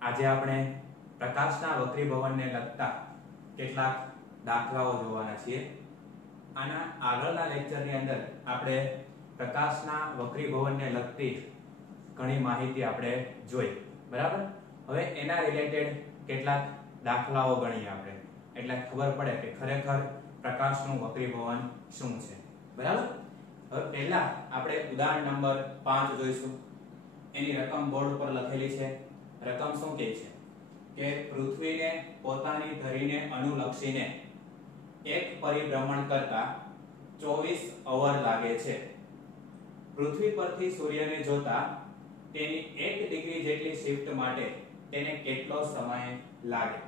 આજે આપણે પ્રકાશના વક્રીભવનને લગતા કેટલાક દાખલાઓ જોવાના છીએ। આના આગળના લેક્ચરની અંદર આપણે પ્રકાશના વક્રીભવનને લગતી ઘણી માહિતી આપણે જોઈ, બરાબર। હવે એના રિલેટેડ કેટલાક દાખલાઓ ગણીએ આપણે, એટલે ખબર પડે કે ખરેખર પ્રકાશનું વક્રીભવન શું છે, બરાબર। હવે પહેલા આપણે ઉદાહરણ નંબર 5 જોઈશું। એની રકમ બોર્ડ પર લખેલી છે। રકમ શું કહે છે કે પૃથ્વીને પોતાની ધરીને અનુલક્ષીને એક પરિભ્રમણ કરતા 24 અવર લાગે છે। પૃથ્વી પરથી સૂર્યને જોતા તેની 1 ડિગ્રી જેટલી શિફ્ટ માટે તેને કેટલો સમય લાગે,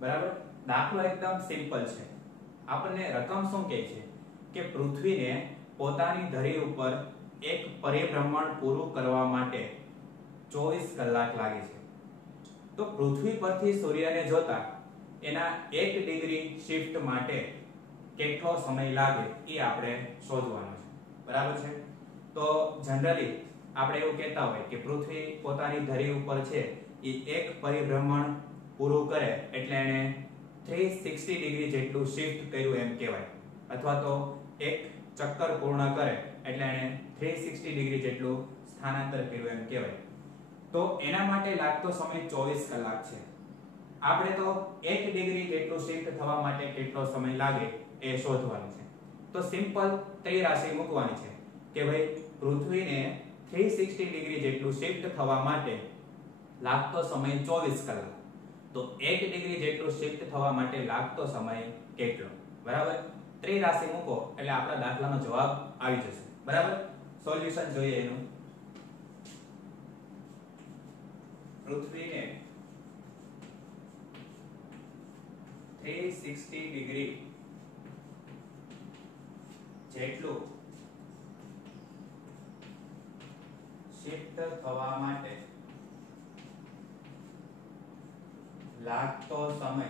બરાબર। દાખલો એકદમ સિમ્પલ છે। આપણને રકમ શું કહે છે કે પૃથ્વીને પોતાની ધરી ઉપર એક પરિભ્રમણ પૂરું કરવા માટે 24 કલાક લાગે છે। તો પૃથ્વી પરથી સૂર્યને જોતા એના 1 ડિગ્રી શિફ્ટ માટે કેટલો સમય લાગે એ આપણે શોધવાનું છે, બરાબર છે। તો જનરલી આપણે એવું કહેતા હોય કે પૃથ્વી પોતાની ધરી ઉપર છે એ એક પરિભ્રમણ પૂરું કરે એટલે એને 360 ડિગ્રી જેટલું શિફ્ટ કર્યું એમ કહેવાય, અથવા તો એક ચક્કર પૂર્ણ કરે એટલે એને 360 ડિગ્રી જેટલું સ્થાનાંતર કર્યું એમ કહેવાય। તો એના માટે લાગતો સમય 24 કલાક છે। આપણે તો 1 ડિગ્રી જેટલું શિફ્ટ થવા માટે કેટલો સમય લાગે એ શોધવાનું છે। તો સિમ્પલ ત્રિરાશિ મૂકવાની છે કે ભાઈ પૃથ્વીને 360 ડિગ્રી જેટલું શિફ્ટ થવા માટે લાગતો સમય 24 કલાક, તો 1 ડિગ્રી જેટલું શિફ્ટ થવા માટે લાગતો સમય કેટલો, બરાબર। ત્રિરાશિ મૂકો એટલે આપણા દાખલાનો જવાબ આવી જશે, બરાબર। સોલ્યુશન જોઈએ એનું। પૃથ્વીને 360 ડિગ્રી જેટલું શિફ્ટ થવા માટે લાગતો સમય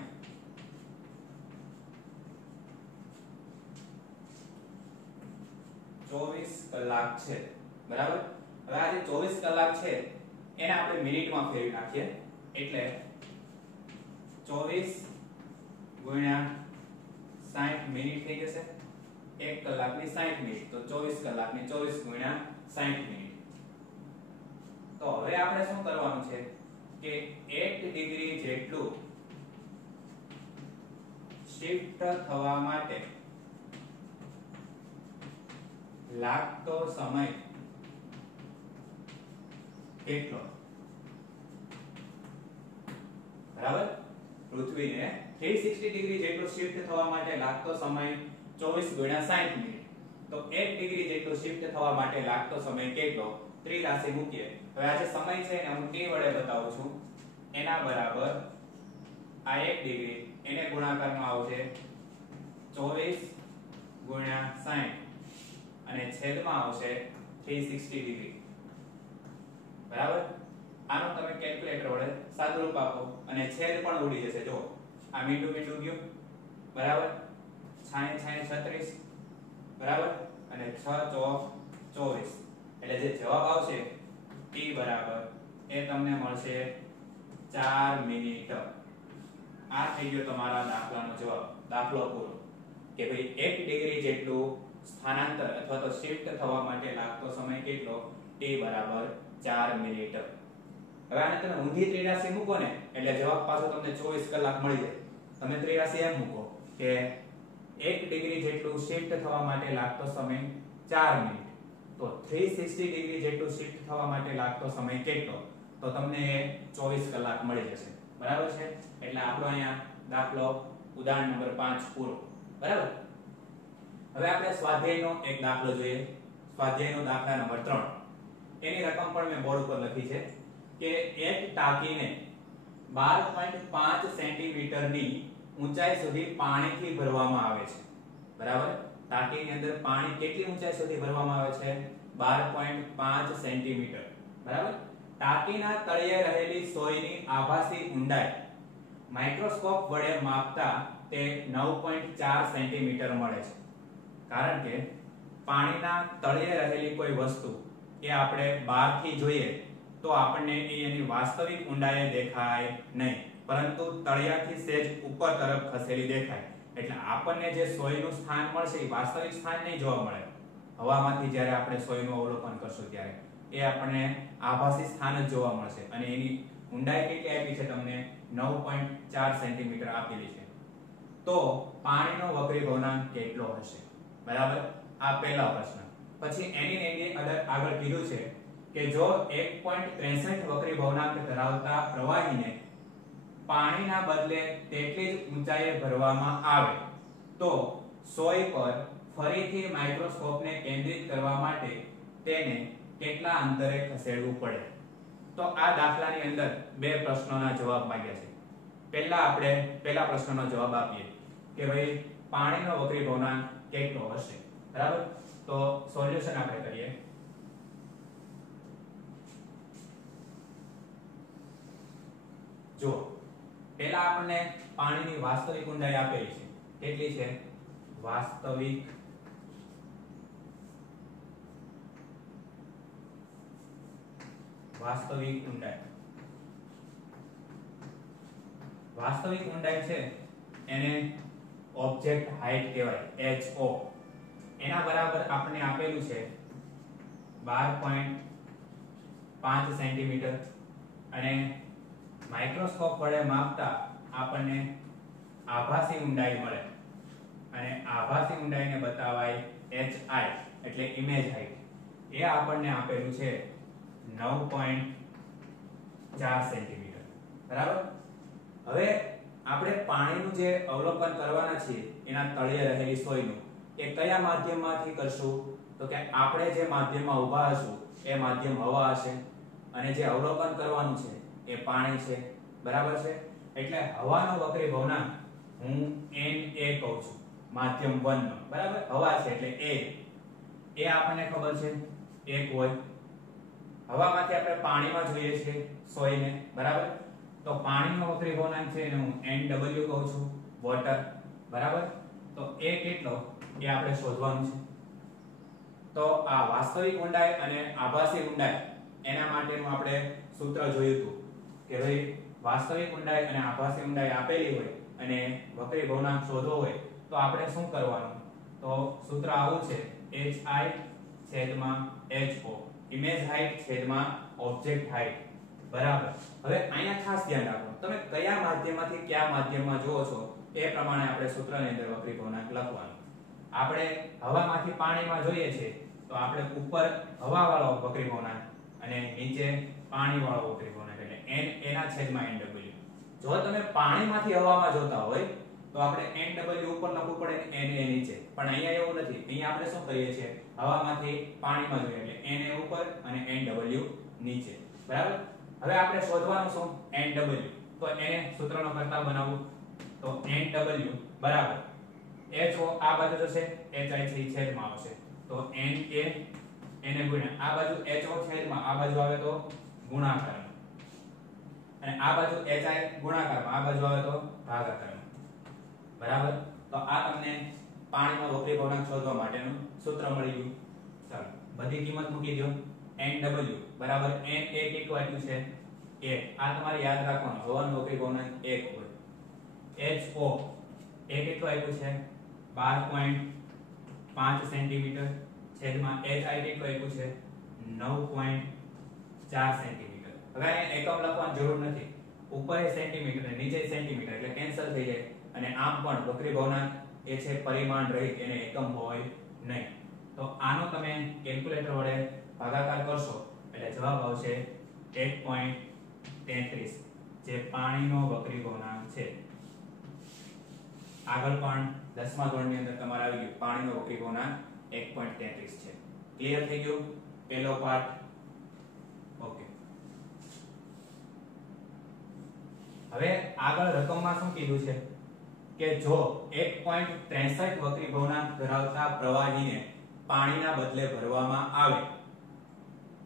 24 કલાક છે, બરાબર। હવે આ જે 24 કલાક છે એને આપણે મિનિટમાં ફેરવી નાખીએ, એટલે 24 ગુણ્યા 60 મિનિટ થઈ જશે। 1 કલાકની 60 મિનિટ, તો 24 કલાકની 24 ગુણ્યા 60 મિનિટ। તો હવે આપણે શું કરવાનું છે કે 1 ડિગ્રી જેટલું શિફ્ટ થવા માટે લાગતો સમય કેટલો, બરાબર। પૃથ્વીને 360 ડિગ્રી જેટલું શિફ્ટ થવા માટે લાગતો સમય 24 ગુણ્યા 60 મિનિટ, તો 1 ડિગ્રી જેટલું શિફ્ટ થવા માટે લાગતો સમય કેટલો, ત્રિરાશિ મૂકીએ। હવે આ જે સમય છે એને હું t વડે બતાવું છું। એના બરાબર આ 1 ડિગ્રી એને ગુણાકારમાં આવશે 24 ગુણ્યા 60 અને છેદમાં આવશે 360 ડિગ્રી, બરાબર। આનો તમે કેલ્ક્યુલેટર વડે સાદુરૂપ આપો અને છેદ પણ ઉડી જશે, જો આ મીંડું મીંડું ગયું, બરાબર। 60 36, બરાબર, અને 6 ચોક 24, એટલે જે જવાબ આવશે t બરાબર એ તમને મળશે 4 મિનિટ। આ થઈ ગયો તમારા દાખલાનો જવાબ, દાખલો પૂરો કે ભાઈ 1 ડિગ્રી જેટલું સ્થાનાંતર અથવા તો શિફ્ટ થવા માટે લાગતો સમય કેટલો, t બરાબર 4 મિનિટ। હવે આને તમે ઊંધી ત્રિરાશિ મૂકો ને એટલે જવાબ પાછો તમને 24 કલાક મળી જાય। તમે ત્રિરાશિ એમ મૂકો કે 1 ડિગ્રી જેટલું શિફ્ટ થવા માટે લાગતો સમય 4 મિનિટ, તો 360 ડિગ્રી જેટલું શિફ્ટ થવા માટે લાગતો સમય કેટલો, તો તમને 24 કલાક મળી જશે, બરાબર છે। એટલે આપણો અહીંયા દાખલો ઉદાહરણ નંબર 5 પૂરો, બરાબર। હવે આપણે સ્વાધ્યાયનો એક દાખલો જોઈએ। સ્વાધ્યાયનો દાખલા નંબર 3, એની રકમ પણ મેં બોર્ડ ઉપર લખી છે કે એક ટાંકીને 12.5 સેન્ટીમીટરની ઊંચાઈ સુધી પાણીથી ભરવામાં આવે છે, બરાબર। ટાંકીની અંદર પાણી કેટલી ઊંચાઈ સુધી ભરવામાં આવે છે, 12.5 સેન્ટીમીટર, બરાબર। ટાંકીના તળિયે રહેલી સોયની આભાસી ઊંડાઈ માઇક્રોસ્કોપ વડે માપતા તે 9.4 સેન્ટીમીટર મળે છે, કારણ કે પાણીના તળિયે રહેલી કોઈ વસ્તુ એ આપણે બહારથી જોઈએ તો આપણને એની વાસ્તવિક ઊંડાઈ દેખાય નહીં, પરંતુ તળિયાથી સહેજ ઉપર તરફ ખસેલી દેખાય. એટલે આપણને જે સોયનું સ્થાન મળશે એ વાસ્તવિક સ્થાન નહીં જોવા મળે. હવામાંથી જ્યારે આપણે સોયનું અવલોકન કરશું ત્યારે એ આપણને આભાસી સ્થાન જ જોવા મળશે. અને એની ઊંડાઈ કેટલી આપી છે તમને 9.4 સેન્ટીમીટર આપેલી છે. તો પાણીનો વક્રી ભવનાંક કેટલો હશે? બરાબર, આ પહેલા પ્રશ્ન. પછી એની આગળ કીધું છે કે જો 1.63 વક્રી ભવનાંક ધરાવતા પ્રવાહીને પાણીના બદલે તેટલી જ ઊંચાઈએ ભરવામાં આવે તો સોય પર ફરીથી માઇક્રોસ્કોપને કેન્દ્રિત કરવા માટે તેને કેટલા અંતરે ખસેડવું પડે? તો આ દાખલાની અંદર બે પ્રશ્નોના જવાબ માંગ્યા છે. પહેલા પ્રશ્નનો જવાબ આપીએ કે ભાઈ પાણીનો વક્રી ભવનાંક કેટલો હશે. બરાબર, તો સોલ્યુશન આપણે કરીએ. જો પહેલા આપણને પાણીની વાસ્તવિક ઊંડાઈ આપેલી છે. કેટલી છે? વાસ્તવિક ઊંડાઈ. વાસ્તવિક ઊંડાઈ છે એને ઓબ્જેક્ટ હાઈટ કહેવાય, HO. એના બરાબર આપણને આપેલું છે 12.5 સેન્ટીમીટર અને માઇક્રોસ્કોપ વડે માપતા આપણને આભાસી ઊંડાઈ મળે અને આભાસી ઊંડાઈને બતાવાય HI એટલે ઇમેજ હાઈટ. એ આપણને આપેલું છે 9.4 સેન્ટીમીટર. બરાબર, હવે આપણે પાણીનું જે અવલોકન કરવાના છીએ એના તળિયે રહેલી સોયનું એ કયા માધ્યમમાંથી કરશું? તો કે આપણે જે માધ્યમમાં ઊભા હશું એ માધ્યમ હવા હશે અને જે અવલોકન કરવાનું છે એ પાણી છે. બરાબર છે, એટલે હવાનો વક્રી ભવનાંક હું NA કહું છું, માધ્યમ 1 નો. બરાબર, હવા છે એટલે A. એ આપણને ખબર છે 1 હોય. હવામાંથી આપણે પાણીમાં જોઈએ છે સોયને. બરાબર, તો પાણીનો વક્રી ભવનાંક છે એને હું NW કહું છું, વોટર. બરાબર, તો એ કેટલો એ આપણે શોધવાનું છે. તો આ વાસ્તવિક ઊંડાઈ અને આભાસી ઊંડાઈ એના માટેનું આપણે સૂત્ર જોયું હતું કે ભાઈ વાસ્તવિક ઊંડાઈ અને આભાસી ઊંડાઈ આપેલી હોય અને વક્રી ભવનાંક શોધવો હોય તો આપણે શું કરવાનું? તો સૂત્ર આવું છે HI છેદમાં HO, ઇમેજ હાઈટ છેદમાં ઓબ્જેક્ટ હાઈટ. બરાબર, હવે અહીંયા ખાસ ધ્યાન રાખો, તમે કયા માધ્યમમાંથી કયા માધ્યમમાં જુઓ છો એ પ્રમાણે આપણે સૂત્રની અંદર વક્રી ભવનાંક લખવાનું. આપણે હવામાંથી પાણીમાં જોઈએ છે તો આપણે ઉપર હવાવાળો વક્રી ભવનાંક અને નીચે પાણીવાળો વક્રી ભવનાંક એટલે એના છેદમાં NW. જો તમે પાણીમાંથી હવામાં જોતા હોય તો આપણે NW ઉપર લખવું પડે ને NA નીચે, પણ અહીંયા એવું નથી. અહીંયા આપણે શું કરીએ છીએ? હવામાંથી પાણીમાં જોઈએ એટલે NA ઉપર અને NW નીચે. બરાબર, હવે આપણે શોધવાનું શું? NW. તો એને સૂત્રનો કરતા બનાવવું તો NW બરાબર HO આ બાજુ જશે, HI છે છેદમાં આવશે તો NA એને ગુણ્યા આ બાજુ HO છેદમાં આ બાજુ આવે તો ગુણાકાર અને આ બાજુ HI ગુણાકારમાં આ બાજુ આવે તો ભાગાકારમાં. બરાબર, તો આ તમને પાણીનો વક્રી ભવનાંક શોધવા માટેનું સૂત્ર મળી ગયું. ચાલો બધી કિંમત મૂકી દો. NW બરાબર NA કેટલું આપ્યું છે? 1. આ તમારે યાદ રાખવાનું, હવાનું વક્રી ભવનાંક 1 હોય. HO એ કેટલું આપ્યું છે? 12.5 સેન્ટીમીટર છેદમાં HI કેટલું આપ્યું છે? 9.4 સેન્ટીમીટર. હવે એકમ લખવાની જરૂર નથી, ઉપર એ સેન્ટીમીટર અને નીચે સેન્ટીમીટર એટલે કેન્સલ થઈ જાય. અને આમ પણ વક્રી ભવનાંક એ છે પરિમાણ રહિત, એને એકમ હોય નહીં. તો આનો તમે કેલ્ક્યુલેટર વડે ભાગાકાર કરશો એટલે જવાબ આવશે 1.33 જે પાણીનો વક્રી ભવનાંક છે. આગળ પણ 10મા ધોરણની અંદર તમારે આવી ગયું પાણીનો વક્રી ભવનાંક 1.33 છે. ક્લિયર થઈ ગયું પહેલો પાર્ટ? ઓકે. હવે આગળ રકમમાં શું કીધું છે કે જો 1.63 વક્રી ભવનાંક ધરાવતા પ્રવાહીને પાણીના બદલે ભરવામાં આવે,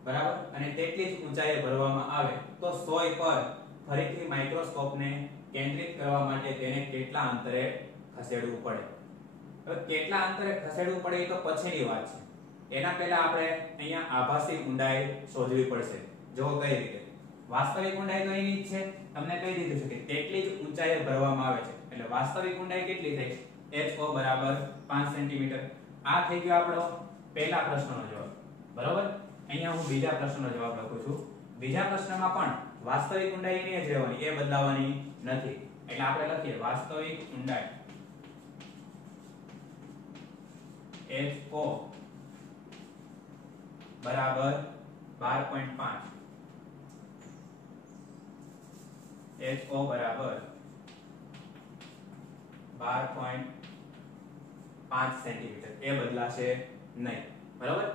બરાબર, અને તેટલી જ ઊંચાઈએ ભરવામાં આવે તો સોય પર ફરીથી માઇક્રોસ્કોપને કેન્દ્રિત કરવા માટે તેને કેટલા અંતરે ખસેડવું પડે? હવે કેટલા અંતરે ખસેડવું પડે એ તો પછીની વાત છે. એના પહેલા આપણે અહીંયા આભાસી ઊંડાઈ શોધવી પડશે. જો કઈ રીતે વાસ્તવિક ઊંડાઈ તો એની જ છે, તમને કહી દીધું છે કે તેટલી જ ઊંચાઈએ ભરવામાં આવે છે, એટલે વાસ્તવિક ઊંડાઈ કેટલી થઈ HO બરાબર 5 સેન્ટીમીટર. આ થઈ ગયો આપણો પહેલા પ્રશ્નનો જવાબ. બરાબર. અહીંયા હું બીજા પ્રશ્નનો જવાબ લખું છું. બીજા પ્રશ્નમાં પણ વાસ્તવિક ઊંડાઈ એની જ રહેવાની, એ બદલાવાની નથી. એટલે આપણે લખીએ વાસ્તવિક ઊંડાઈ HO બરાબર 12.5. HO બરાબર 12.5 સેન્ટીમીટર, એ બદલાશે નહીં. બરાબર.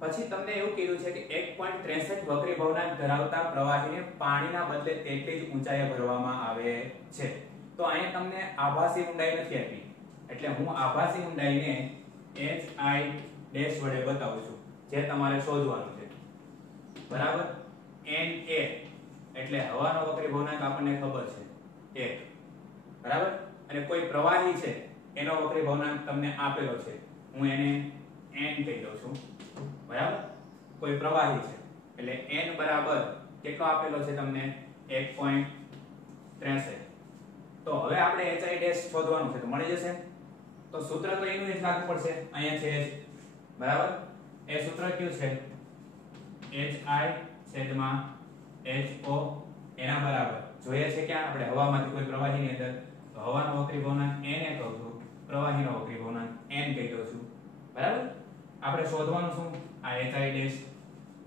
પછી તમને એવું કીધું છે કે 1.63 વક્રી ભવનાંક ધરાવતા પ્રવાહીને પાણીના બદલે તેટલી જ ઊંચાઈએ ભરવામાં આવે છે. તો અહીંયા તમને આભાસી ઊંડાઈ નથી આપી, એટલે હું આભાસી ઊંડાઈને HI ડેશ વડે બતાવું છું, જે તમારે શોધવાનું છે. બરાબર. Na એટલે હવાનો વક્રી ભવનાંક આપણને ખબર છે 1. બરાબર. અને કોઈ પ્રવાહી છે એનો વક્રી ભવનાંક તમને આપેલો છે, હું એને n કહી દઉં છું. બરાબર. કોઈ પ્રવાહી છે એટલે n બરાબર કેટલો આપેલો છે તમને 1.63. તો હવે આપણે HI ડેશ શોધવાનું છે, તો મળી જશે. તો સૂત્ર તો એનું જ લાગુ પડશે, અહીંયા છે h. બરાબર. એ સૂત્ર કયું છે HI છેદમાં HO એના બરાબર જોઈએ છે કે આપણે હવામાંથી કોઈ પ્રવાહીની અંદર, તો હવાનો વક્રી ભવનાંક n એ કહું છું, પ્રવાહીનો વક્રી ભવનાંક n કહી દઉં છું. બરાબર. આપણે શોધવાનું શું આ HI ડેશ,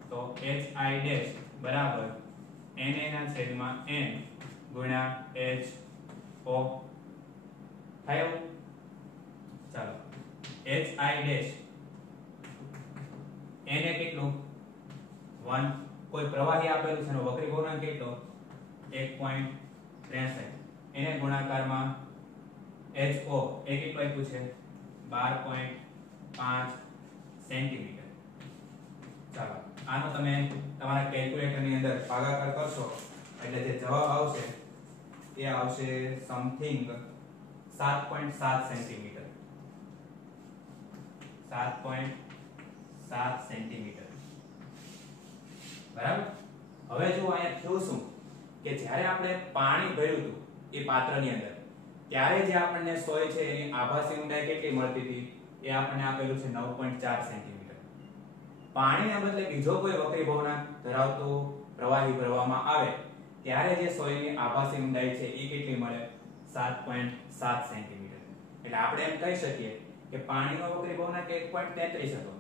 તો HI ડેશ બરાબર Na ના છેદમાં n ગુણ્યા HO થાય. ચાલો HI ડેશ n એ કેટલું 1, કોઈ પ્રવાહી આપેલું છે એનો વક્રી ભવનાંક કેટલો 1.63, એને ગુણાકારમાં HO એ કેટલું આપ્યું છે 12.5 સેન્ટીમીટર. ચાલો આનો તમે તમારા કેલ્ક્યુલેટરની અંદર ભાગાકાર કરશો એટલે જે જવાબ આવશે એ આવશે સમથિંગ 7.7 સેન્ટીમીટર. 7.7 સેન્ટીમીટર. બરાબર. હવે જો અહીંયા થયું શું કે જ્યારે આપણે પાણી ભર્યું હતું એ પાત્રની અંદર, ત્યારે જે આપણને સોય છે એની આભાસી ઊંડાઈ કેટલી મળતી હતી એ આપણને આપેલું છે 9.4 સેન્ટીમીટર. પાણીના બદલે બીજો કોઈ વક્રી ભવનાંક ધરાવતો પ્રવાહી ભરવામાં આવે ત્યારે જે સોયની આભાસી ઊંડાઈ છે એ કેટલી મળે 7.7 સેન્ટીમીટર. એટલે આપણે એમ કહી શકીએ કે પાણીનો વક્રી ભવનાંક 1.33 હતો,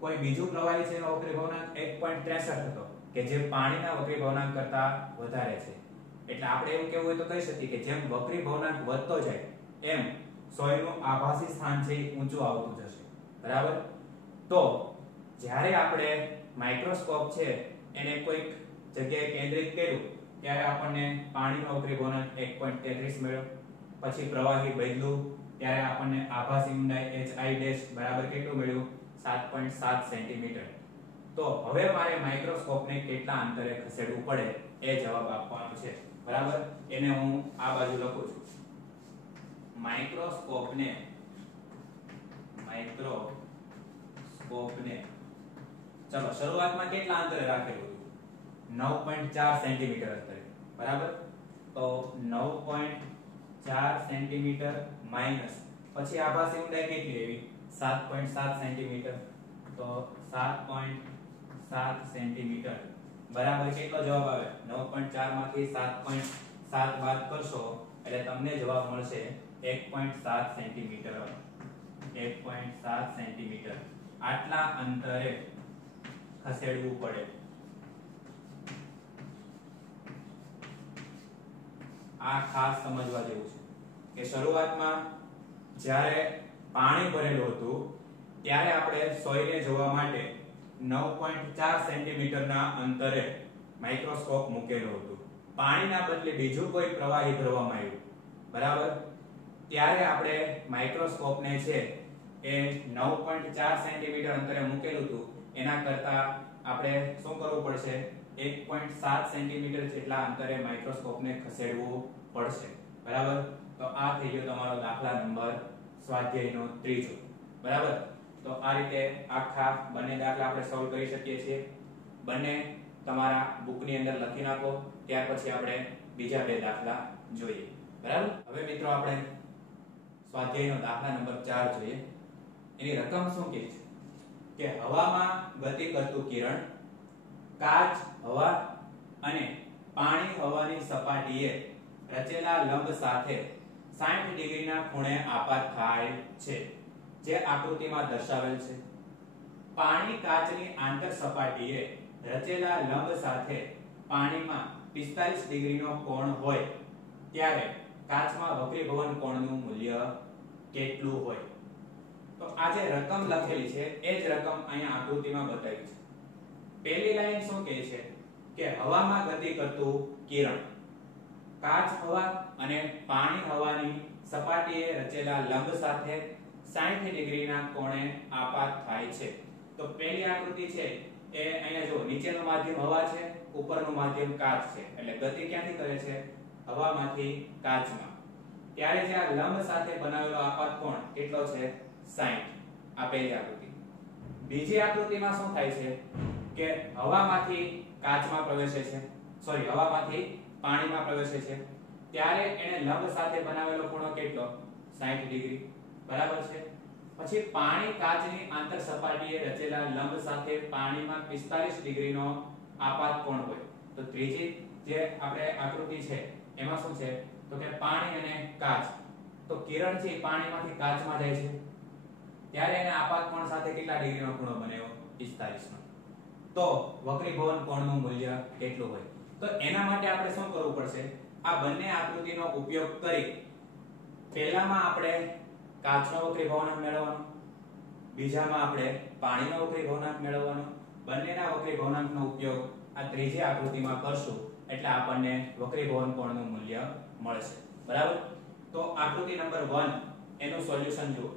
કોઈ બીજું પ્રવાહી છે એનો વક્રી ભવનાંક 1.63 હતો કે જે પાણીના વક્રી ભવનાંક કરતા વધારે છે. એટલે આપણે એવું કહેવું હોય તો કહી શકીએ કે જેમ વક્રી ભવનાંક વધતો જાય એમ સોયનું આભાસી સ્થાન છે એ ઊંચું આવતું જશે. બરાબર. તો જ્યારે આપણે માઇક્રોસ્કોપ છે એને કોઈક જગ્યાએ કેન્દ્રિત કર્યું ત્યારે આપણને પાણીનો વક્રી ભવનાંક 1.33 મળ્યો. પછી પ્રવાહી બદલ્યું ત્યારે આપણને આભાસી ઊંડાઈ HI ડેશ બરાબર કેટલું મળ્યું 7.7 સેન્ટીમીટર. તો હવે મારે માઇક્રોસ્કોપને કેટલા અંતરે ખસેડવું પડે એ જવાબ આપવાનો છે. બરાબર. એને હું આ બાજુ લખું છું. માઇક્રોસ્કોપને ચલો શરૂઆતમાં કેટલા અંતરે રાખેલું હતું 9.4 સેન્ટીમીટર અંતરે. બરાબર. તો 9.4 સેન્ટીમીટર માઈનસ પછી આભાસી ઊંડાઈ કેટલી આવી 7.7 સેન્ટીમીટર. તો 7.7 સેન્ટીમીટર બરાબર કેટલો જવાબ આવે 9.4 માંથી 7.7 બાદ કરશો એટલે તમને જવાબ મળશે 1.7 સેન્ટીમીટર. 1.7 સેન્ટીમીટર આટલા અંતરે ખસેડવું પડે. આ ખાસ સમજવા જેવું છે કે શરૂઆતમાં જ્યારે પાણી ભરેલું હતું ત્યારે આપણે સોયને જોવા માટે 9.4 સેન્ટીમીટરના અંતરે માઇક્રોસ્કોપ મૂકેલું હતું. પાણીના બદલે બીજું કોઈ પ્રવાહી ભરવામાં આવ્યું. બરાબર. ત્યારે આપણે માઇક્રોસ્કોપને છે એ 9.4 સેન્ટીમીટર અંતરે મૂકેલું હતું, એના કરતા આપણે શું કરવું પડશે 1.7 સેન્ટીમીટર જેટલા અંતરે માઇક્રોસ્કોપને ખસેડવું પડશે. બરાબર. તો આ થઈ ગયો તમારો દાખલા નંબર સ્વાધ્યાયનો ત્રીજો. બરાબર. તો આ રીતે આખા બંને દાખલા આપણે સોલ્વ કરી શકીએ છીએ. બંને તમારા બુકની અંદર લખી નાખો, ત્યાર પછી આપણે બીજા બે દાખલા જોઈએ. બરાબર? હવે મિત્રો આપણે સ્વાધ્યાયનો દાખલા નંબર 4 જોઈએ. એની રકમ શું કહે છે કે હવામાં ગતિ કરતું કિરણ કાચ હવા અને પાણી હવાની સપાટીએ રચેલા લંબ સાથે 60 ડિગ્રીના ખૂણે આપાત થાય છે, જે આકૃતિમાં દર્શાવેલ છે. પાણી કાચની આંતર સપાટીએ રચેલા લંબ સાથે પાણીમાં 45 ડિગ્રીનો કોણ હોય ત્યારે કાચમાં વક્રીભવન કોણનું મૂલ્ય કેટલું હોય? તો આ જે રકમ લખેલી છે એ જ રકમ અહીંયા આકૃતિમાં બતાવી છે. પહેલી લાઈન શું કહે છે કે હવામાં ગતિ કરતું કિરણ કાચ હવા અને પાણી હવાની સપાટીએ રચેલા લંબ સાથે 60 ડિગ્રીના કોણે આપાત થાય છે. તો પહેલી આકૃતિ છે એ અહીંયા જો નીચેનું માધ્યમ હવા છે, ઉપરનું માધ્યમ કાચ છે. એટલે ગતિ ક્યાંથી કરે છે? હવામાંથી કાચમાં. ત્યારે જે આ લંબ સાથે બનાવેલો આપાત કોણ કેટલો છે? 60. આ પહેલી આકૃતિ. બીજી આકૃતિમાં શું થાય છે કે હવામાંથી કાચમાં પ્રવેશે છે, સોરી હવામાંથી પાણીમાં પ્રવેશે છે, ત્યારે એને લંબ સાથે બનાવેલો ખૂણો કેટલો? 60 ડિગ્રી. બરાબર છે? પછી પાણી કાચની આંતર સપાટીએ રચેલા લંબ સાથે પાણીમાં 45 ડિગ્રીનો આપાત કોણ હોય. તો ત્રીજી જે આપણે આકૃતિ છે એમાં શું છે તો કે પાણી અને કાચ. તો કિરણ છે પાણીમાંથી કાચમાં જાય છે ત્યારે એને આપાત કોણ સાથે કેટલા ડિગ્રીનો ખૂણો બન્યો? 45 નો. તો વક્રીભવન કોણનું મૂલ્ય કેટલું હોય? તો એના માટે આપણે શું કરવું પડશે? આ બંને આકૃતિનો ઉપયોગ કરી પહેલામાં આપણે કાચનો વક્રીભવનાંક મેળવવાનો, બીજામાં આપણે પાણીનો વક્રીભવનાંક મેળવવાનો. બંનેના વક્રીભવનાંકનો ઉપયોગ આ ત્રીજી આકૃતિમાં કરશું એટલે આપણને વક્રીભવન કોણનું મૂલ્ય મળશે. બરાબર? તો આકૃતિ નંબર 1 એનું સોલ્યુશન જુઓ.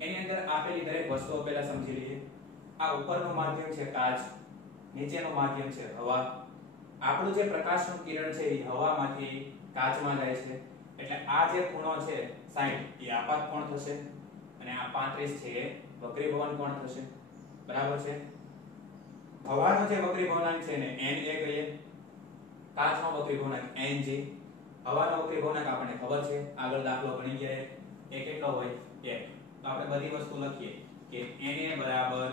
એની અંદર આપેલી દરેક વસ્તુઓ પહેલા સમજી લઈએ. આ ઉપરનું માધ્યમ છે કાચ, નીચેનું માધ્યમ છે હવા. આપણું જે પ્રકાશનું કિરણ છે એ હવામાંથી કાચમાં જાય છે એટલે આ જે ખૂણો છે 60 એ આપાત કોણ થશે અને આ 35 છે એ વક્રીભવન કોણ થશે. બરાબર છે? હવાનો જે વક્રીભવનાંક છે ને Na કહીએ, કાચનો વક્રીભવનાંક Ng. હવાનો વક્રીભવનાંક આપણને ખબર છે, આગળ દાખલો ગણી ગયા એ કેટલો હોય? 1. તો આપણે બધી વસ્તુ લખીએ કે Na બરાબર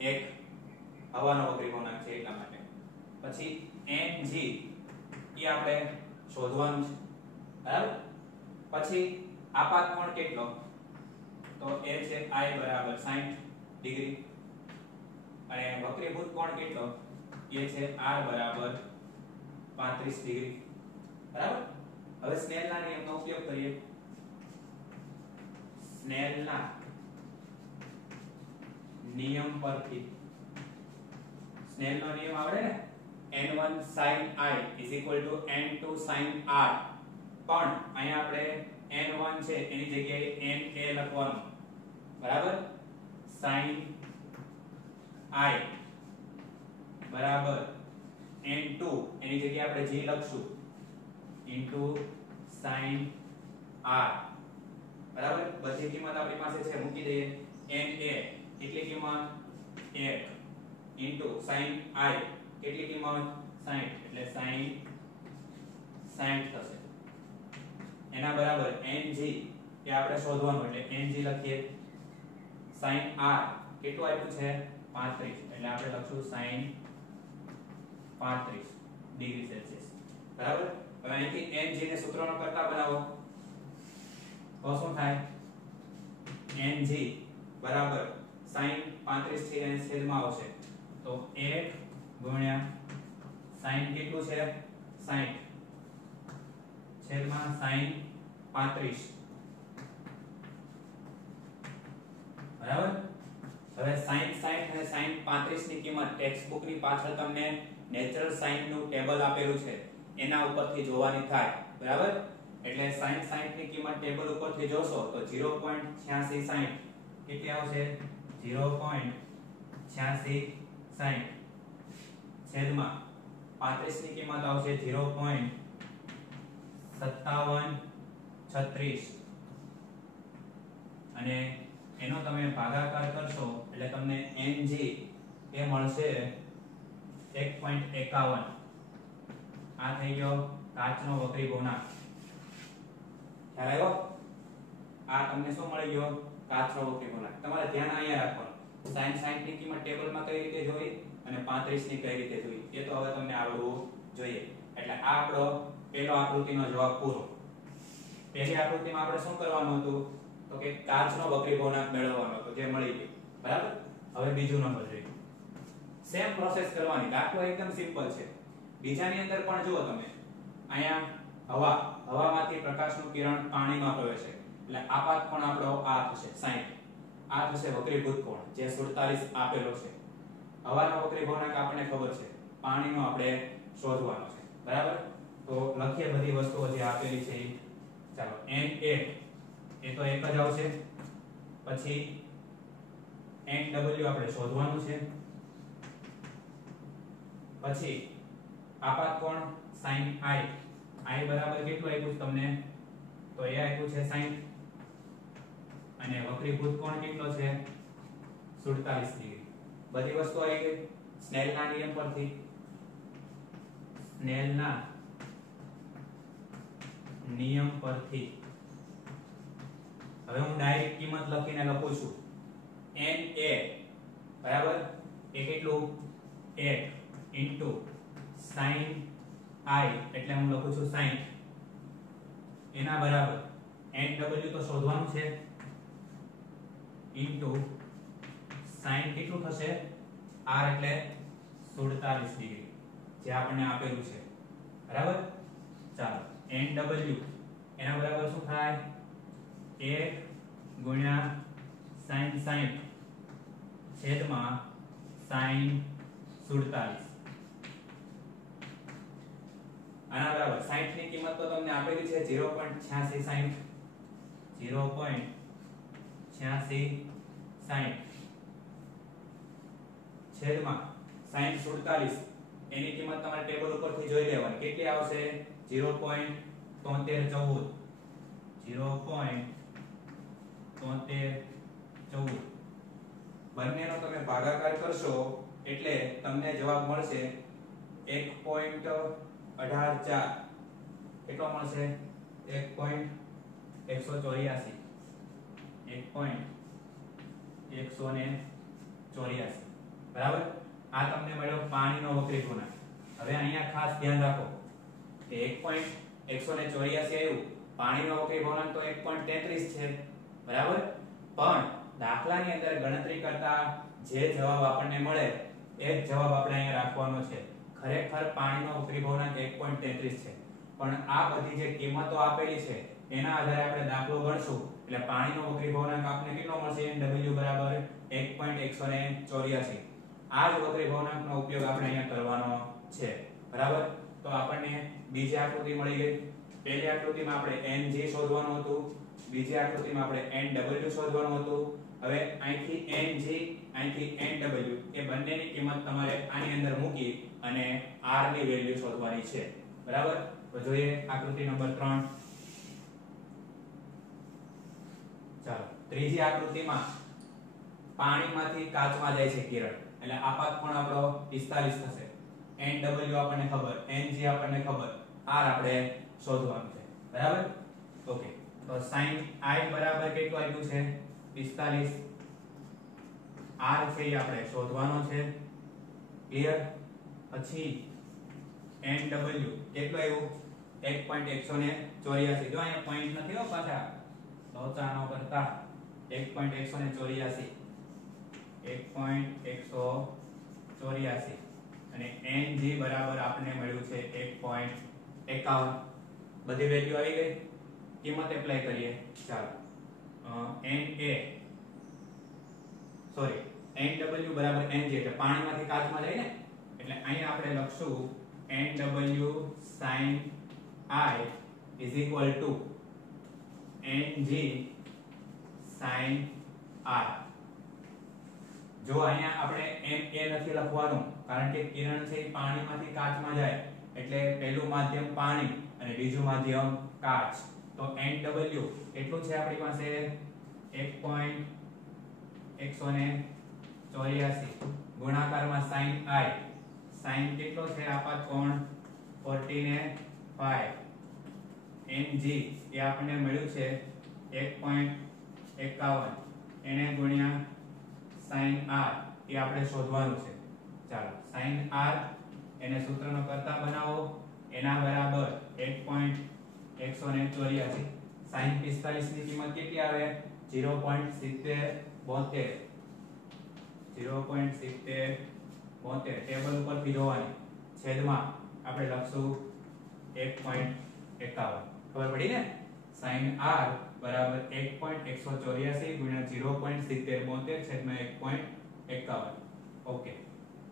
1 હવાનો વક્રીભવનાંક છે એટલા માટે. પછી Ng એ આપણે શોધવાનું છે. બરાબર? પછી આપાત કોણ કેટલો? તો એ છે I બરાબર 60 ડિગ્રી અને વક્રીભૂત કોણ કેટલો? એ છે R બરાબર 35 ડિગ્રી. બરાબર? હવે સ્નેલના નિયમનો ઉપયોગ કરીએ. સ્નેલના નિયમ પરથી સ્નેલનો નિયમ આવડે ને? n1 sin I n2 sin R. પણ અહીંયા આપણે n1 છે એની જગ્યાએ na લખવાનું. બરાબર? sin I બરાબર n2 એની જગ્યાએ આપણે g લખશું into sin R. બરાબર? બધી કિંમત આપણી પાસે છે મૂકી દઈએ. na કેટલી કિંમત? 1 into sin I કેટલી કિંમત? 60 એટલે sin 60 થશે. એના બરાબર Ng એ આપણે શોધવાનું એટલે Ng લખીએ. sin R કેટલું આપ્યું છે? 35 એટલે આપણે લખશું sin 35 ડિગ્રી સેલ્સિયસ. બરાબર? હવે અહીંથી Ng ને સૂત્રનો કરતા બનાવો તો શું થાય? Ng બરાબર sin 35 થી એને છેદમાં આવશે તો 1 ગુણ્યા sin કેટલું છે? 60 છેદમાં sin 35. બરાબર? હવે sin 60 અને sin 35 ની કિંમત ટેક્સ્ટ બુક ની પાછળ તમને નેચરલ સાઇન નું ટેબલ આપેલું છે એના ઉપરથી જોવાની થાય. બરાબર? એટલે sin 60 ની કિંમત ટેબલ ઉપરથી જોશો તો 0.8660 કેટલી આવશે? 0.8660 છેદમાં 35 ની કિંમત આવશે 0.5736 અને એનો તમે ભાગાકાર કરશો એટલે તમને Ng એ મળશે 1.51 આ થઈ ગયો કાચનો વક્રી ભવનાંક ખ્યાલ આવ્યો આ તમને શું મળી ગયો કાચનો વક્રી ભવનાંક તમારે ધ્યાન અહીંયા રાખવાનું sin 60 ની કિંમત ટેબલમાં કઈ રીતે જોઈ અને 35 ની કઈ રીતે જોઈ એ તો હવે તમને આવડવું જોઈએ એટલે આ આપણો પહેલો આકૃતિનો જવાબ પૂરો પહેલી આકૃતિમાં આપણે શું કરવાનું હતું તો કે કાચનો વક્રી ભવનાંક મેળવવાનો હતો જે મળી ગયો બરાબર હવે બીજો નંબર જોઈએ સેમ પ્રોસેસ કરવાની દાખલો એકદમ સિમ્પલ છે બીજાની અંદર પણ જુઓ તમે અહીંયા હવામાંથી પ્રકાશનું કિરણ પાણીમાં પ્રવેશે એટલે આપાત કોણ આપણો આ થશે 60 આ થશે વક્રીભૂત કોણ જે 47 આપેલો છે હવાનો વક્રી ભવનાંક આપણને ખબર છે પાણીનો આપણે શોધવાનો છે બરાબર તો લખીએ બધી વસ્તુઓ જે આપેલી છે ચાલો Na એ તો એક જ આવશે પછી Nw આપણે શોધવાનું છે પછી આપાત કોણ sin i બરાબર કેટલું આપ્યું છે તમને તો એ આપ્યું છે 60 અને વક્રીભૂત કોણ કેટલો છે 47 ડિગ્રી બધી વસ્તુ આવી ગઈ સ્નેલના નિયમ પરથી સ્નેલના નિયમ પરથી હવે હું ડાયરેક્ટ કિંમત લખીને લખું છું Na બરાબર એ કેટલું 1 into sin i એટલે હું લખું છું 60 એના બરાબર Nw તો શોધવાનું છે into sin કેટલું થશે r એટલે 47 ડિગ્રી જે આપણને આપેલું છે બરાબર ચાલો Nw એના બરાબર શું થાય 1 ગુણ્યા sin 60 છેદમાં sin 47 આના બરાબર 60 ની કિંમત તો તમને આપેલી છે 0.86 60 છેદમાં sin 47 એની કિંમત તમારે ટેબલ ઉપરથી જોઈ લેવાની કેટલી આવશે 0.7314 બંનેનો તમે ભાગાકાર કરશો એટલે તમને જવાબ મળશે 1.184 કેટલો મળશે 1.184 બરાબર આ તમને મળ્યો પાણીનો વક્રી ભવનાંક હવે અહીંયા ખાસ ધ્યાન રાખો કે 1.184 આવ્યું પાણીનો વક્રી ભવનાંક તો 1.33 છે બરાબર પણ દાખલાની અંદર ગણતરી કરતા જે જવાબ આપણને મળે એ જ જવાબ આપણે અહીંયા રાખવાનો છે ખરેખર પાણીનો વક્રી ભવનાંક 1.33 છે પણ આ બધી જે કિંમતો આપેલી છે એના આધારે આપણે દાખલો ગણશું એટલે પાણીનો વક્રી ભવનાંક આપણને કેટલો મળશે W બરાબર 1.184 આ જ વક્રી ભવનાંકનો ઉપયોગ આપણે અહીંયા કરવાનો છે બરાબર તો આપણને બીજી આકૃતિ મળી ગઈ પહેલી આકૃતિમાં આપણે Ng શોધવાનું હતું બીજી આકૃતિમાં આપણે Nw શોધવાનું હતું હવે અહીંથી Ng અહીંથી Nw એ બંનેની કિંમત તમારે આની અંદર મૂકી અને r ની વેલ્યુ શોધવાની છે બરાબર તો જોઈએ આકૃતિ નંબર 3 ચાલો ત્રીજી આકૃતિમાં પાણીમાંથી કાચમાં જાય છે કિરણ એટલે આપાત કોણ આપણો 45 થશે Nw આપણને ખબર Ng આપણને ખબર r આપણે શોધવાનું છે બરાબર ઓકે તો sin i બરાબર કેટલું આવ્યું છે 45 r છે એ આપણે શોધવાનો છે ક્લિયર પછી Nw કેટલું આવ્યું 1.184 જો અહીંયા પોઈન્ટ નથી હો પાછા લોચાનો કરતા 1.184 અને Ng બરાબર આપણને મળ્યું છે 1.51 બધી વેલ્યુ આવી ગઈ કિંમત એપ્લાય કરીએ ચાલો Nw બરાબર Ng એટલે પાણીમાંથી કાચમાં જાય ને એટલે અહીંયા આપણે લખશું Nw sin i is equal to Ng sin r જો અહીંયા આપણે Na નથી લખવાનું કારણ કે કિરણ છે એ પાણીમાંથી કાચમાં જાય એટલે પહેલું માધ્યમ પાણી અને બીજું માધ્યમ કાચ તો Nw એટલું છે આપણી પાસે 1.184 ગુણાકારમાં sin i sin કેટલો છે આપાત કોણ 14 ને 5 ng એ આપણને મળ્યું છે 1.51 એને ગુણ્યા sin r એ આપણે શોધવાનું છે ચાલો sin r એને સૂત્રનો કરતા બનાવો એના બરાબર 1.184 sin 45 ની કિંમત કેટલી આવે 0.7072 ટેબલ ઉપરથી જોવાની છેદમાં આપણે લખશું 1.51 ખબર પડી ને sin r બરાબર 1.184 ગુણ્યા 0.7072 છેદમાં 1.51 ઓકે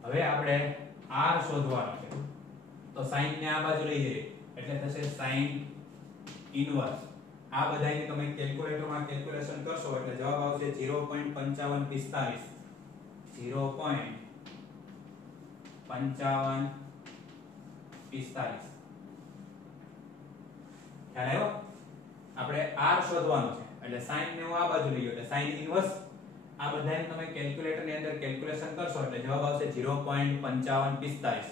હવે આપણે r શોધવાનો છે તો sin ને આ બાજુ લઈ જઈએ એટલે થશે sin ઇનવર્સ આ બધાની તમે કેલ્ક્યુલેટરમાં કેલ્ક્યુલેશન કરશો એટલે જવાબ આવશે 0.5545 0.5545 ખ્યાલ આવ્યો આપણે r શોધવાનું છે એટલે sin ને હું આ બાજુ લઈ ગયો એટલે sin ઇનવર્સ આ બધાને તમે કેલ્ક્યુલેટર ની અંદર કેલ્ક્યુલેશન કરશો એટલે જવાબ આવશે 0.5545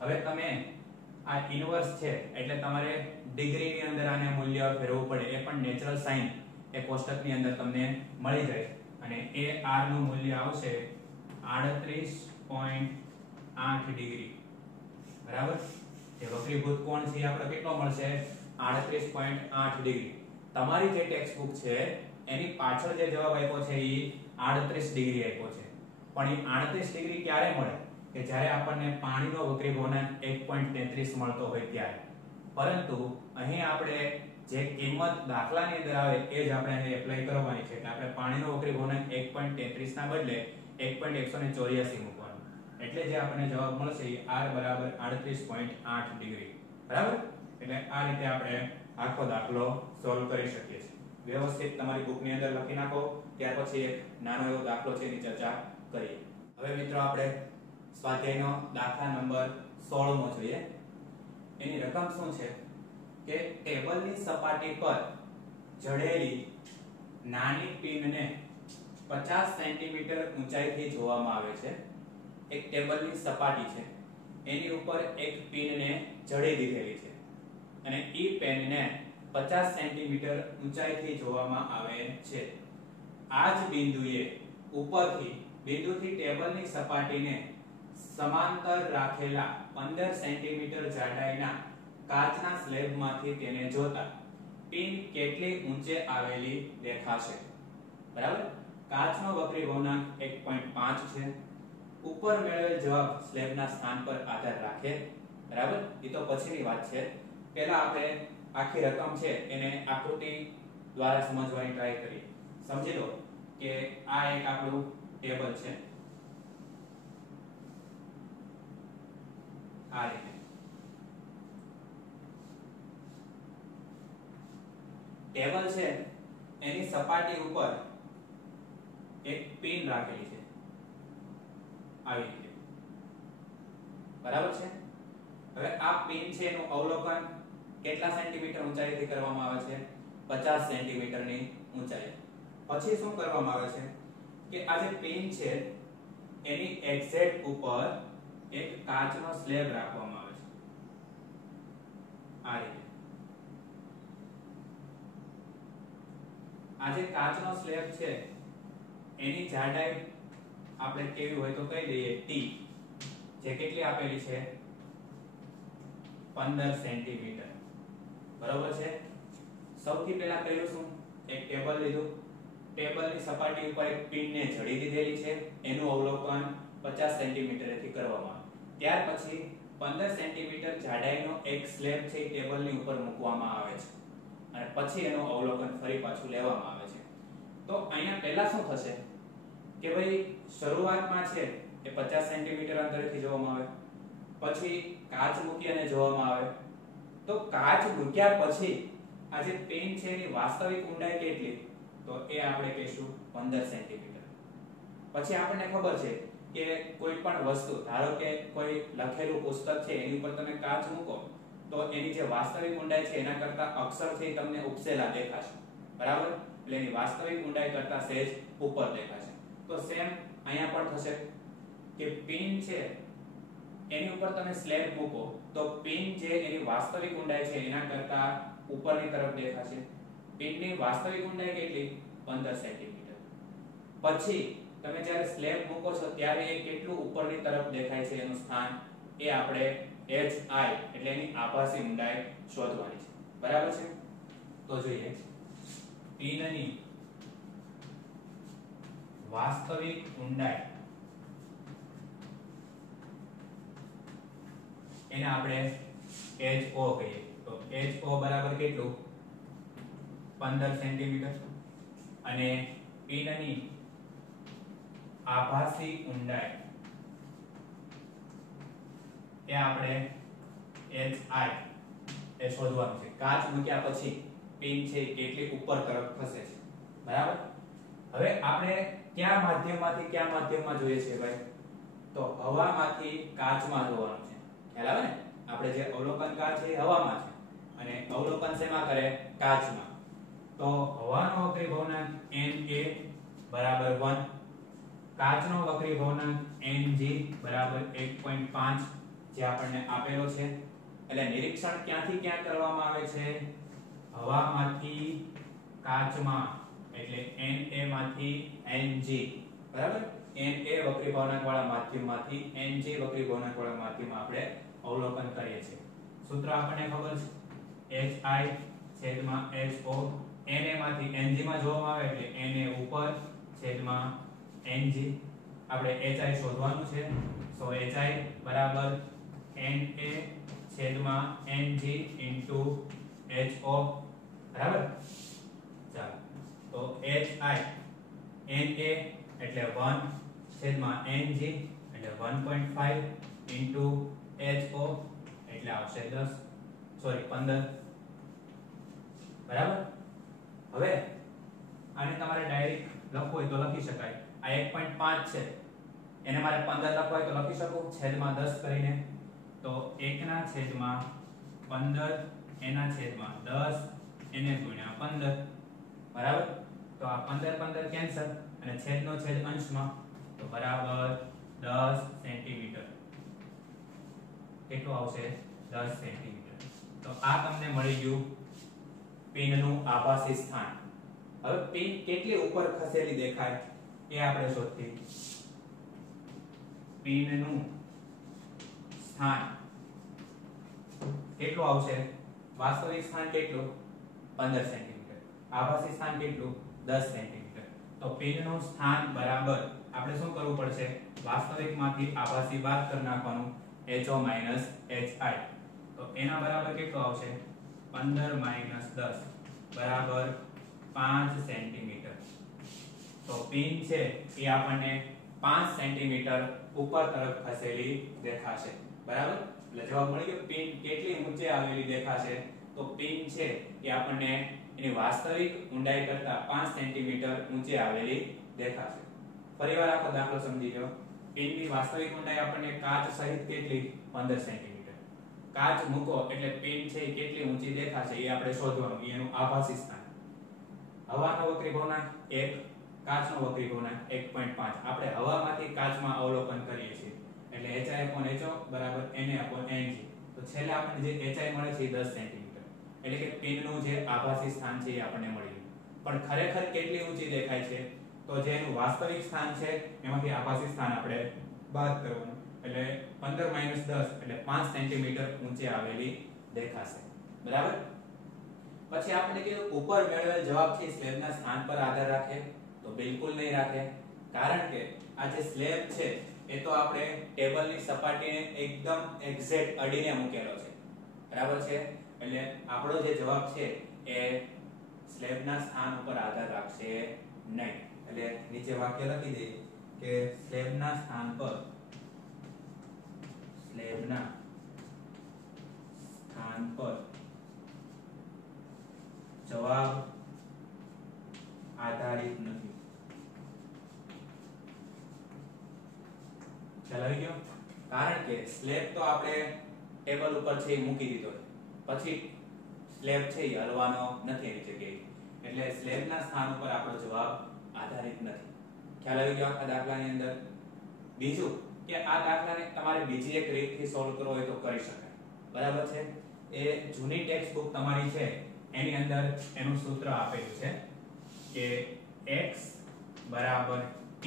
હવે તમે આ ઇનવર્સ છે એટલે તમારે ડિગ્રી ની અંદર આને મૂલ્ય ફેરવવું પડે એ પણ નેચરલ સાઇન એ કોષ્ટક ની અંદર તમને મળી જાય અને એ r નું મૂલ્ય આવશે 38.8 ડિગ્રી બરાબર જે વક્રીભૂત કોણ છે આપણે કેટલો મળશે 38.8 ડિગ્રી તમારી જે ટેક્સ્ટ બુક છે એની પાછળ જે જવાબ આપ્યો છે એ 38 ડિગ્રી આપ્યો છે પણ એ 38 ડિગ્રી ક્યારે મળે કે જ્યારે આપણને પાણીનો વક્રીભવનાંક 1.33 મળતો હોય ત્યારે પરંતુ અહીં આપણે જે કિંમત દાખલાની અંદર આવે એ જ આપણે અહીં એપ્લાય કરવાની છે એટલે આપણે પાણીનો વક્રીભવનાંક 1.33 ના બદલે 1.184 મૂકવાનું એટલે જે આપણને જવાબ મળશે એ r બરાબર 38.8 ડિગ્રી બરાબર એટલે આ રીતે આપણે આખો દાખલો સોલ્વ કરી શકીએ છીએ વ્યવસ્થિત તમારી બુકની અંદર લખી નાખો ત્યાર પછી એક નાનો એવો દાખલો છે એની ચર્ચા કરીએ હવે મિત્રો આપણે સ્વાધ્યાયનો દાખલા નંબર 16 નો જોઈએ એની રકમ શું છે કે ટેબલની સપાટી પર જડેલી નાની પિનને 50 સેન્ટીમીટર ઊંચાઈથી જોવામાં આવે છે એક ટેબલની સપાટી છે એની ઉપર એક પિનને જડી દીધેલી છે અને ઈ પેનને 50 સેન્ટીમીટર ઊંચાઈથી જોવામાં આવે છે આ જ બિંદુએ ઉપરથી બિંદુથી ટેબલની સપાટીને સમાંતર રાખેલા 15 સેન્ટીમીટર જાડાઈના કાચના સ્લેબમાંથી તેને જોતા પિન કેટલી ઊંચે આવેલી દેખાશે બરાબર કાચનો વક્રીભવનાંક 1.5 છે ઉપર મેળવેલ જવાબ સ્લેબના સ્થાન પર આધાર રાખે બરાબર એ તો પછીની વાત છે પહેલા આપણે આખી રકમ છે એને આકૃતિ દ્વારા સમજવાની ટ્રાય કરીએ સમજી લો કે આ એક આપણું ટેબલ છે આ રીતે ટેબલ છે એની સપાટી ઉપર એક પિન રાખેલી છે આવી રીતે બરાબર છે હવે આ પિન છે એનું અવલોકન કેટલા સેન્ટીમીટર ઊંચાઈથી કરવામાં આવે છે 50 સેન્ટીમીટરની ઊંચાઈ પછી શું કરવામાં આવે છે કે આ જે પિન છે એની એક્ઝેક્ટ ઉપર એક કાચનો સ્લેબ રાખવામાં આવે છે આ રીતે આ જે કાચનો સ્લેબ છે એની જાડાઈ આપણે કેવી હોય તો કહી દઈએ t જે કેટલી આપેલી છે 15 સેન્ટીમીટર બરાબર છે સૌથી પહેલા કર્યું શું એક ટેબલ લીધું ટેબલની સપાટી ઉપર એક પિનને જડી દીધેલી છે એનું અવલોકન 50 સેન્ટીમીટરથી કરવામાં ત્યાર પછી 15 સેન્ટીમીટર જાડાઈનો એક સ્લેબ છે ટેબલની ઉપર મૂકવામાં આવે છે અને પછી એનું અવલોકન ફરી પાછું લેવામાં આવે છે તો અહીંયા પહેલા શું થશે કે ભાઈ શરૂઆતમાં છે એ 50 સેન્ટીમીટર અંતરેથી જોવામાં આવે પછી કાચ મૂકી અને જોવામાં આવે તો કાચ મૂક્યા પછી આ જે પેન છે એની વાસ્તવિક ઊંડાઈ કેટલી તો એ આપણે કહીશું 15 સેન્ટીમીટર પછી આપણને ખબર છે કે કોઈ પણ વસ્તુ ધારો કે કોઈ લખેલું પુસ્તક છે એની ઉપર તમે કાચ મૂકો તો એની જે વાસ્તવિક ઊંડાઈ છે એના કરતા અક્ષર છે તમને ઉપસેલા દેખાશે બરાબર એટલે એની વાસ્તવિક ઊંડાઈ કરતા સહેજ ઉપર દેખાશે તો સેમ અહીંયા પણ થશે કે પિન છે એની ઉપર તમે સ્લેબ મૂકો તો પિન જે એની વાસ્તવિક ઊંડાઈ છે એના કરતા ઉપરની તરફ દેખાશે. પિનની વાસ્તવિક ઊંડાઈ કેટલી? 15 સેન્ટીમીટર. પછી તમે જ્યારે સ્લેબ મૂકો છો ત્યારે એ કેટલું ઉપરની તરફ દેખાય છે એનું સ્થાન એ આપણે HI એટલે એની આભાસી ઊંડાઈ શોધવાની છે. બરાબર છે? તો જોઈએ પિનની વાસ્તવિક ઊંડાઈ એને આપણે HO કહીએ. તો HO બરાબર કેટલું? 15 સેન્ટીમીટર. અને પિનની આભાસી ઊંડાઈ એ આપણે HI એ શોધવાનું છે. કાચ મૂક્યા પછી પિન છે કેટલી ઉપર તરફ ખસે છે. બરાબર? હવે આપણે કયા માધ્યમમાંથી કયા માધ્યમમાં જોઈએ છે ભાઈ? તો હવામાંથી કાચમાં જોવાનું છે. ખ્યાલ આવે ને? આપણે જે અવલોકન કાચ છે એ હવામાં છે અને અવલોકન શેમાં કરે? કાચમાં. તો હવાનો વક્રી ભવનાંક Na બરાબર 1, કાચનો વક્રી ભવનાંક Ng બરાબર 1.5 જે આપણને આપેલો છે. એટલે નિરીક્ષણ ક્યાંથી ક્યાં કરવામાં આવે છે? હવામાંથી કાચમાં એટલે Na માંથી Ng. બરાબર? Na વક્રી ભવનાંક વાળા માધ્યમમાંથી Ng વક્રી ભવનાંક વાળા માધ્યમમાં આપણે અવલોકન કરીએ છીએ. સૂત્ર આપણને ખબર છે HI છેદમાં HO. Na માંથી Ng માં જોવામાં આવે એટલે Na ઉપર છેદમાં Ng. આપણે HI શોધવાનું છે. સો HI બરાબર Na છેદમાં Ng into HO. બરાબર? ચાલો તો HI Na એટલે 1 છેદમાં Ng એટલે 1.5 into HO એટલે આવશે 15. બરાબર? હવે આને તમારે ડાયરેક્ટ લખવું હોય તો લખી શકાય. આ 1.5 છે એને મારે 15 લખવા હોય તો લખી શકું છેદમાં 10 કરીને. તો 1 ના છેદમાં 15 એના છેદમાં 10 એને ગુણ્યા 15. બરાબર? તો આ 15 કેન્સલ અને છેદનો છેદ અંશમાં તો બરાબર 10 સેન્ટીમીટર. કેટલું આવશે? 10 સેન્ટીમીટર. તો આ તમને મળી ગયું પિનનું આભાસી સ્થાન. હવે પિન કેટલી ઉપર ખસેલી દેખાય એ આપણે શોધીએ. પિનનું સ્થાન કેટલું આવશે? વાસ્તવિક સ્થાન કેટલું? 15 સેન્ટીમીટર. આભાસી સ્થાન કેટલું? 10 સેન્ટીમીટર. તો પિનનું સ્થાન બરાબર આપણે શું કરવું પડશે? વાસ્તવિકમાંથી આભાસી બાદ કરી નાખવાનું. HO HI. તો એના બરાબર કેટલું આવશે? 15 - 10 બરાબર 5 સેન્ટીમીટર. તો પિન છે એ આપણને 5 સેન્ટીમીટર ઉપર તરફ ખસેલી દેખાશે. બરાબર? એટલે જવાબ મળી ગયો. પિન કેટલી ઊંચે આવેલી દેખાશે? તો પિન છે એ આપણને એની વાસ્તવિક ઊંડાઈ કરતા 5 સેન્ટીમીટર ઊંચે આવેલી દેખાશે. ફરીવાર આખો દાખલો સમજી લો. પિનની વાસ્તવિક ઊંડાઈ આપણને કાચ સહિત કેટલી? 15 સેન્ટીમીટર. કાચ મૂકો એટલે પિન છે એ કેટલી ઊંચી દેખાશે એ આપણે શોધવાનું. એનું આભાસી સ્થાન. હવાનો વક્રી ભવનાંક 1, કાચનો વક્રી ભવનાંક 1.5. આપણે હવામાંથી કાચમાં અવલોકન કરીએ છીએ એટલે HI/HO બરાબર Na/Ng. તો છેલ્લે આપણને જે HI મળે છે એ 10 સેન્ટીમીટર. એટલે કે પિનનું જે આભાસી સ્થાન છે એ આપણને મળી ગયું. પણ ખરેખર કેટલી ઊંચી દેખાય છે? તો જે એનું વાસ્તવિક સ્થાન છે એમાંથી આભાસી સ્થાન આપણે બાદ કરવાનું. એટલે 15 - 10 એટલે 5 સેન્ટીમીટર ઊંચે આવેલી દેખાશે. બરાબર? પછી આપણે કીધું ઉપર મેળવેલ જવાબ છે સ્લેબના સ્થાન પર આધાર રાખે? તો બિલકુલ નહીં રાખે. કારણ કે આ જે સ્લેબ છે એ તો આપણે ટેબલની સપાટીને એકદમ એક્ઝેક્ટ અડીને મૂકેલો છે. બરાબર છે? એટલે આપણો જે જવાબ છે એ સ્લેબના સ્થાન ઉપર આધાર રાખશે નહીં. એટલે નીચે વાક્ય લખી દઈએ કે સ્લેબના સ્થાન પર જવાબ આધારિત નથી. ખ્યાલ આવી ગયો? કારણ કે સ્લેબ તો આપણે ટેબલ ઉપર છે એ મૂકી દીધો છે. પછી સ્લેબ છે એ હલવાનો નથી એની જગ્યાએ. એટલે સ્લેબના સ્થાન ઉપર આપણો જવાબ આધારિત નથી. ખ્યાલ આવી ગયો આખા દાખલાની અંદર? બીજું કે આ દાખલાને તમારે બીજી એક રીતથી સોલ્વ કરવો હોય તો કરી શકાય. બરાબર છે? એ જૂની ટેક્સ્ટ બુક તમારી છે એની અંદર એનું સૂત્ર આપેલું છે કે x બરાબર t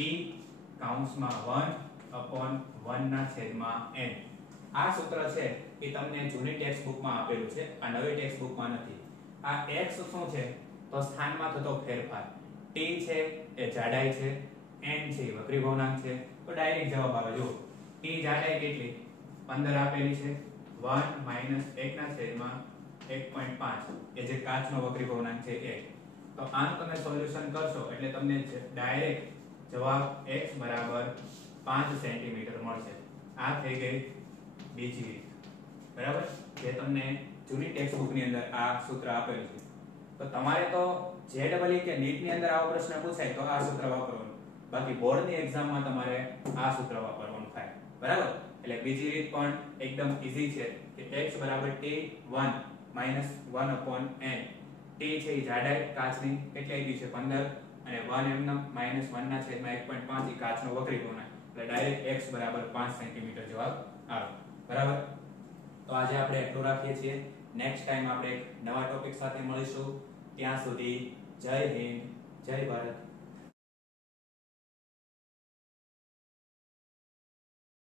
કૌંસમાં 1/1/n. આ સૂત્ર છે એ તમને જૂની ટેક્સ્ટ બુકમાં આપેલું છે, આ નવી ટેક્સ્ટ બુકમાં નથી. આ x શું છે તો સ્થાનમાં થતો ફેરફાર, t છે એ જાડાઈ છે, n છે એ વક્રી ભવનાંક છે. તો ડાયરેક્ટ જવાબ આવે. જો t જાડાઈ કેટલી 15 આપેલી છે, 1 - 1/1.5 એ જે કાચનો વક્રી ભવનાંક છે એ. તો આનું તમે સોલ્યુશન કરશો એટલે તમને ડાયરેક્ટ જવાબ x બરાબર 5 સેન્ટીમીટર મળશે. આ થઈ ગઈ બીજી રીત. બરાબર? જે તમને જૂની ટેક્સ્ટ બુક ની અંદર આ સૂત્ર આપેલું છે. તો તમારે તો JEE કે નીટ ની અંદર આવો પ્રશ્ન પૂછાય તો આ સૂત્ર વાપરવાનું, બાકી બોર્ડ ની એક્ઝામમાં તમારે આ સૂત્ર વાપરવાનું થાય. બરાબર? એટલે બીજી રીત પણ એકદમ ઈઝી છે કે x બરાબર t 1 - 1/n. t છે એ જાડાઈ કાચની કેટલી આપી છે 15 અને 1 એમનો -1/1.5 એ કાચનો વક્રી ભવનાંક. એટલે ડાયરેક્ટ x બરાબર 5 સેન્ટીમીટર જવાબ આવે. બરાબર? તો આજે આપણે એટલું રાખીએ છીએ. નેક્સ્ટ ટાઈમ આપણે એક નવા ટોપિક સાથે મળીશું. ત્યાં સુધી જય હિન્દ, જય ભારત.